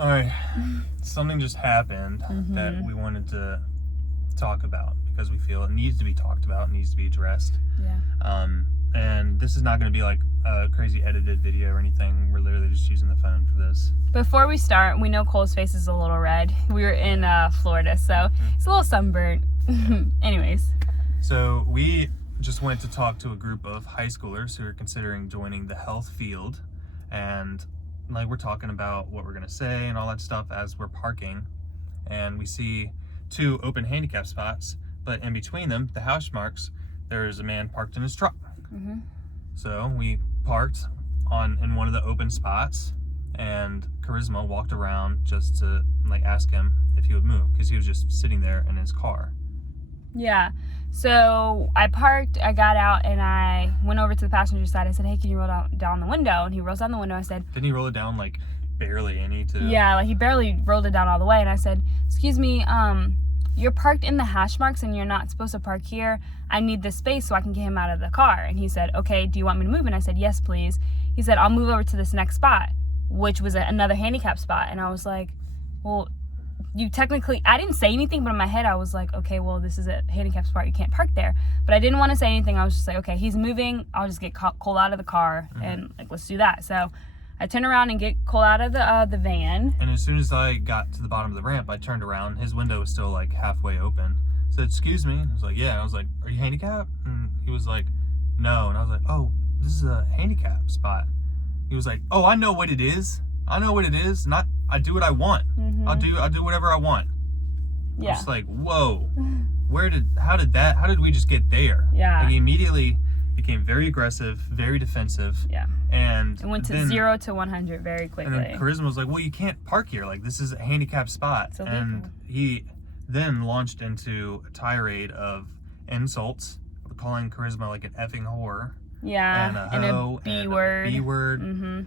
All right, something just happened that we wanted to talk about because we feel it needs to be talked about, it needs to be addressed. Yeah. And this is not going to be like a crazy edited video or anything. We're literally just using the phone for this. Before we start, we know Cole's face is a little red. We were in Florida, so it's a little sunburnt. Anyways. So we just went to talk to a group of high schoolers who are considering joining the health field, and like we're talking about what we're gonna say and all that stuff as we're parking, and we see two open handicap spots, but in between them, the hash marks, there's a man parked in his truck. So we parked in one of the open spots, and Charisma walked around just to like ask him if he would move because he was just sitting there in his car. Yeah. So I parked, I got out, and I went over to the passenger side. I said, hey, can you roll down the window? And he rolls down the window. I said... Didn't he roll it down like barely any to... Yeah, like he barely rolled it down all the way. And I said, excuse me, you're parked in the hash marks and you're not supposed to park here. I need this space so I can get him out of the car. And he said, okay, do you want me to move? And I said, yes, please. He said, I'll move over to this next spot, which was another handicap spot. And I was like, well... you technically, I didn't say anything, but in my head I was like, okay, well, this is a handicap spot, you can't park there. But I didn't want to say anything. I was just like, okay, he's moving, I'll just get Cole out of the car and like, let's do that. So I turned around and get Cole out of the van. And as soon as I got to the bottom of the ramp, I turned around, his window was still like halfway open. I said, excuse me. I was like, yeah. I was like, are you handicapped? And he was like, no. And I was like, oh, this is a handicap spot. He was like, oh, I know what it is. I know what it is. I do what I want. I'll do whatever I want. Yeah. I'm just like, whoa. How did we just get there? Yeah. Like, he immediately became very aggressive, very defensive. Yeah. And it went to 0 to 100 very quickly. And then Charisma was like, well, you can't park here. Like, this is a handicapped spot. And he then launched into a tirade of insults, calling Charisma like an effing whore. Yeah. And a hoe. And a B word. A B word.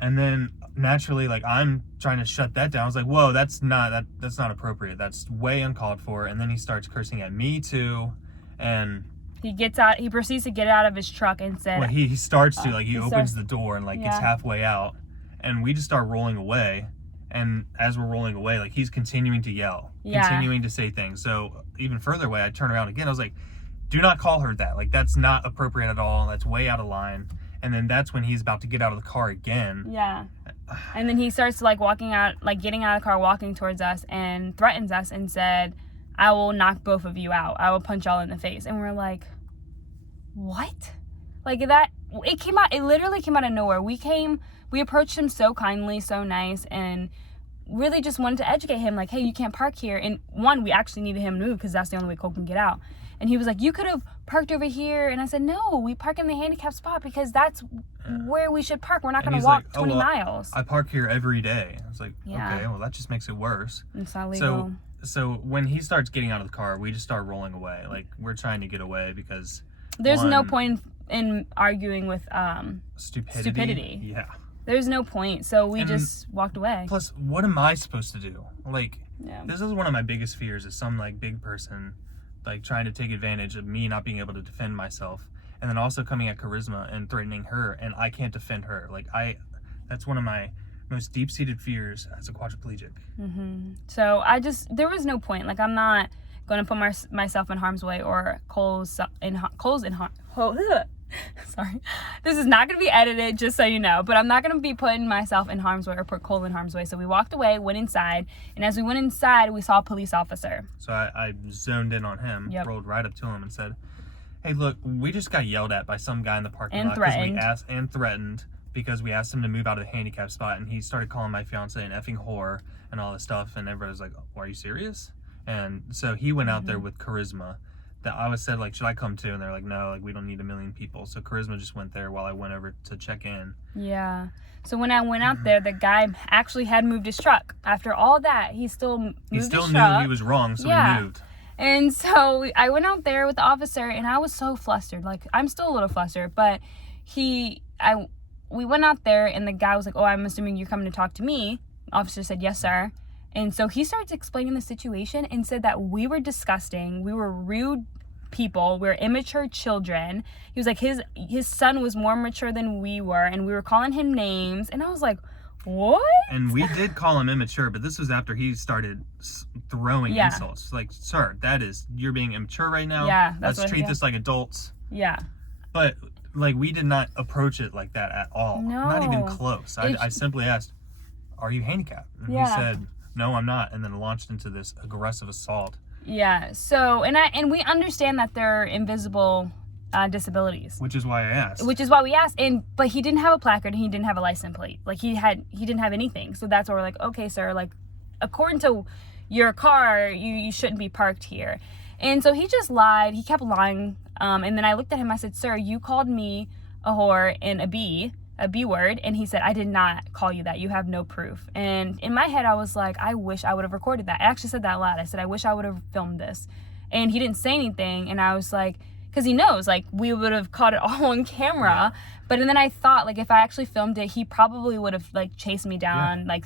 And then naturally, like, I'm trying to shut that down. I was like, whoa, that's not appropriate. That's way uncalled for. And then he starts cursing at me too. And he proceeds to get out of his truck and said, well, he starts to, like, he opens the door and like gets halfway out, and we just start rolling away. And as we're rolling away, like, he's continuing to yell, continuing to say things. So even further away, I turn around again. I was like, do not call her that. Like, that's not appropriate at all. That's way out of line. And then that's when he's about to get out of the car again. Yeah. And then he starts like walking out, like getting out of the car, walking towards us, and threatens us and said, I will knock both of you out. I will punch y'all in the face. And we're like, what? Like, that, it literally came out of nowhere. We approached him so kindly, so nice, and really just wanted to educate him, like, hey, you can't park here. And one, we actually needed him to move because that's the only way Cole can get out. And he was like, you could have parked over here. And I said, no, we park in the handicap spot because that's where we should park. We're not going to walk 20 miles. I park here every day. I was like, okay, well, that just makes it worse. It's not legal. So when he starts getting out of the car, we just start rolling away. Like, we're trying to get away because there's no point in arguing with stupidity. Yeah. There's no point. So we just walked away. Plus, what am I supposed to do? Like, this is one of my biggest fears, is some like big person like trying to take advantage of me not being able to defend myself, and then also coming at Charisma and threatening her, and I can't defend her. Like, that's one of my most deep-seated fears as a quadriplegic. So there was no point. Like, I'm not going to put myself in harm's way or Cole's in harm. Sorry, this is not going to be edited, just so you know, but I'm not going to be putting myself in harm's way or put Cole in harm's way. So we walked away, went inside, and as we went inside, we saw a police officer. So I zoned in on him, rolled right up to him and said, hey, look, we just got yelled at by some guy in the parking lot threatened because we asked him to move out of the handicap spot, and he started calling my fiance an effing whore and all this stuff, and everybody was like, oh, are you serious? And so he went out there with Charisma. That I said, like, should I come too? And they're like, no, like, we don't need 1 million people. So Charisma just went there while I went over to check in. Yeah. So when I went out there, the guy actually had moved his truck. After all that, he still moved his truck. He still knew he was wrong, so he moved. And so I went out there with the officer, and I was so flustered. Like, I'm still a little flustered, but we went out there, and the guy was like, oh, I'm assuming you're coming to talk to me. The officer said, yes, sir. And so he starts explaining the situation and said that we were disgusting, we were rude people, we were immature children. He was like, his son was more mature than we were, and we were calling him names. And I was like, What? And we did call him immature, but this was after he started throwing insults. Like, sir, you're being immature right now. Yeah, that's Let's treat this like adults. Yeah. But, like, we did not approach it like that at all. No. Not even close. I simply asked, are you handicapped? And he said, no, I'm not. And then launched into this aggressive assault. Yeah. So, and we understand that they're invisible disabilities. Which is why I asked. Which is why we asked. But he didn't have a placard and he didn't have a license plate. Like, he didn't have anything. So that's why we're like, okay, sir, like, according to your car, you shouldn't be parked here. And so he just lied. He kept lying. And then I looked at him. I said, sir, you called me a whore and a B word. And he said, I did not call you that. You have no proof. And in my head, I was like, I wish I would have recorded that. I actually said that loud. I said, I wish I would have filmed this. And he didn't say anything. And I was like, because he knows, like, we would have caught it all on camera. Yeah. But and then I thought, like, if I actually filmed it, he probably would have, like, chased me down, like,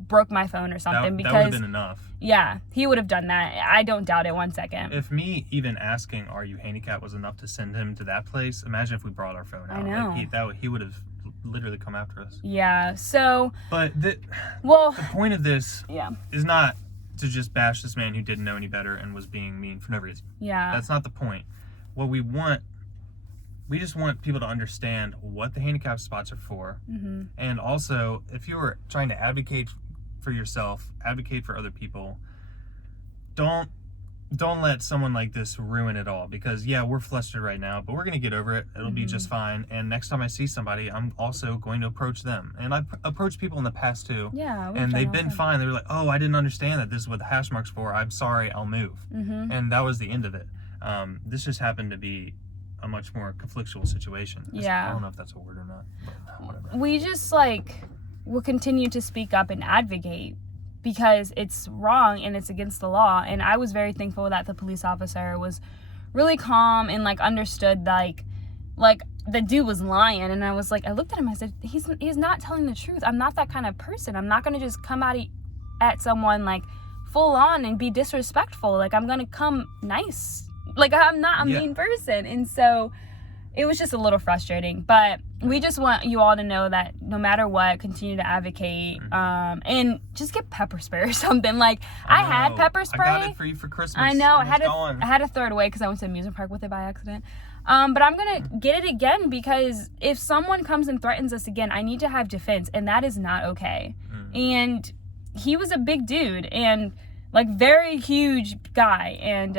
broke my phone or something. Because that would have been enough. Yeah, he would have done that. I don't doubt it 1 second. If me even asking, are you handicapped, was enough to send him to that place, imagine if we brought our phone out. I know. Like, he would have literally come after us. Yeah, so... But the point of this is not to just bash this man who didn't know any better and was being mean for no reason. Yeah. That's not the point. What we just want people to understand what the handicap spots are for. Mm-hmm. And also, if you were trying to advocate for yourself, advocate for other people, don't let someone like this ruin it all. Because we're flustered right now, but we're going to get over it. It'll be just fine. And next time I see somebody, I'm also going to approach them. And I've approached people in the past too. Yeah. And they've been fine. They were like, oh, I didn't understand that this is what the hash mark's for. I'm sorry, I'll move. Mm-hmm. And that was the end of it. This just happened to be a much more conflictual situation. I don't know if that's a word or not, but whatever. We just, will continue to speak up and advocate because it's wrong and it's against the law. And I was very thankful that the police officer was really calm and, understood, the dude was lying. And I was like, I looked at him, I said, he's not telling the truth. I'm not that kind of person. I'm not going to just come at someone, full on and be disrespectful. I'm going to come nice. I'm not a mean person. And so it was just a little frustrating. But we just want you all to know that no matter what, continue to advocate. And just get pepper spray or something. I had pepper spray. I got it for you for Christmas. I know. I had to throw it away because I went to the amusement park with it by accident. But I'm going to get it again because if someone comes and threatens us again, I need to have defense. And that is not okay. And he was a big dude and very huge guy. And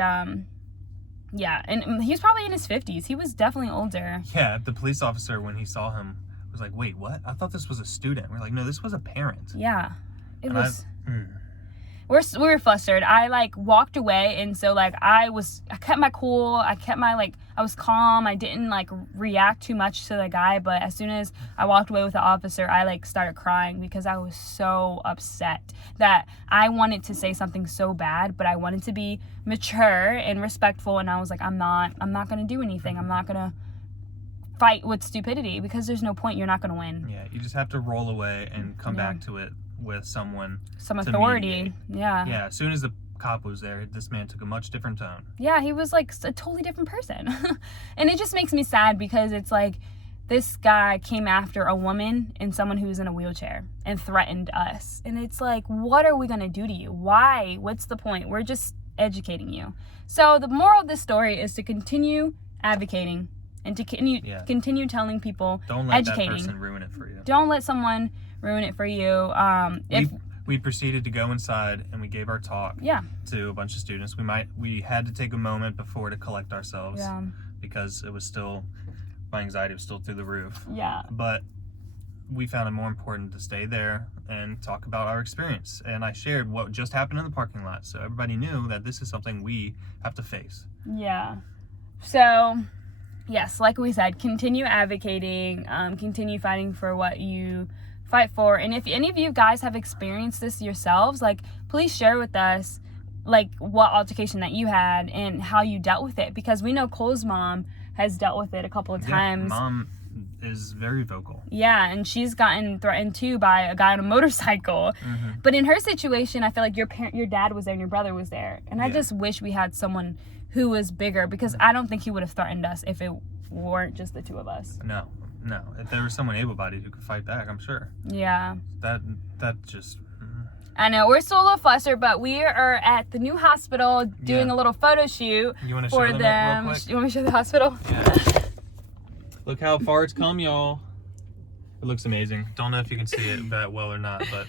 and he's probably in his 50s. He was definitely older. Yeah, the police officer, when he saw him, was like, wait, what? I thought this was a student. We're like, no, this was a parent. Yeah. It was... We were flustered. I walked away, and so I kept my cool. I kept my I was calm. I didn't react too much to the guy, but as soon as I walked away with the officer, I started crying because I was so upset that I wanted to say something so bad, but I wanted to be mature and respectful, and I was like, I'm not going to do anything. I'm not going to fight with stupidity because there's no point. You're not going to win. Yeah, you just have to roll away and come back to it with some authority. Yeah, as soon as the cop was there, this man took a much different tone. Yeah, he was a totally different person. And it just makes me sad because it's this guy came after a woman and someone who was in a wheelchair and threatened us. And it's what are we going to do to you? Why? What's the point? We're just educating you. So the moral of this story is to continue advocating and to continue telling people, don't let educating. That person ruin it for you. Don't let someone ruin it for you. We proceeded to go inside and we gave our talk to a bunch of students. We had to take a moment before to collect ourselves because it was still, my anxiety was still through the roof. Yeah. But we found it more important to stay there and talk about our experience. And I shared what just happened in the parking lot, so everybody knew that this is something we have to face. Yeah. So, yes, like we said, continue advocating, continue fighting for what you fight for. And if any of you guys have experienced this yourselves, please share with us what altercation that you had and how you dealt with it, because we know Cole's mom has dealt with it a couple of times. Mom is very vocal. Yeah, and she's gotten threatened too by a guy on a motorcycle. Mm-hmm. But in her situation, I feel like your dad was there and your brother was there, and I just wish we had someone who was bigger, because I don't think he would have threatened us if it weren't just the two of us. No, No, if there was someone able-bodied who could fight back, I'm sure. Yeah. That just. I know, we're still a little flustered, but we are at the new hospital doing a little photo shoot You want to for show them them. it real quick? You want me to show the hospital? Yeah. Look how far it's come, y'all. It looks amazing. Don't know if you can see it that well or not, but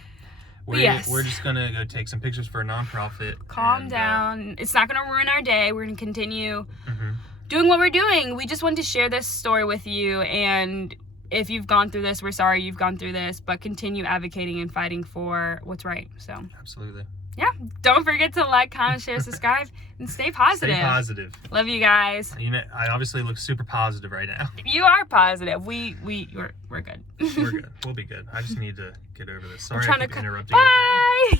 we're just gonna go take some pictures for a nonprofit. Calm down. It's not gonna ruin our day. We're gonna continue Mm-hmm. doing what we're doing. We just wanted to share this story with you, and if you've gone through this, we're sorry you've gone through this, but continue advocating and fighting for what's right. So Absolutely. yeah, don't forget to like, comment, share, subscribe, and stay positive. Stay positive. Love you guys. You know, I obviously look super positive right now. You are positive. We're good. We're good. We'll be good. I just need to get over this. Sorry, trying I keep to interrupting. Bye.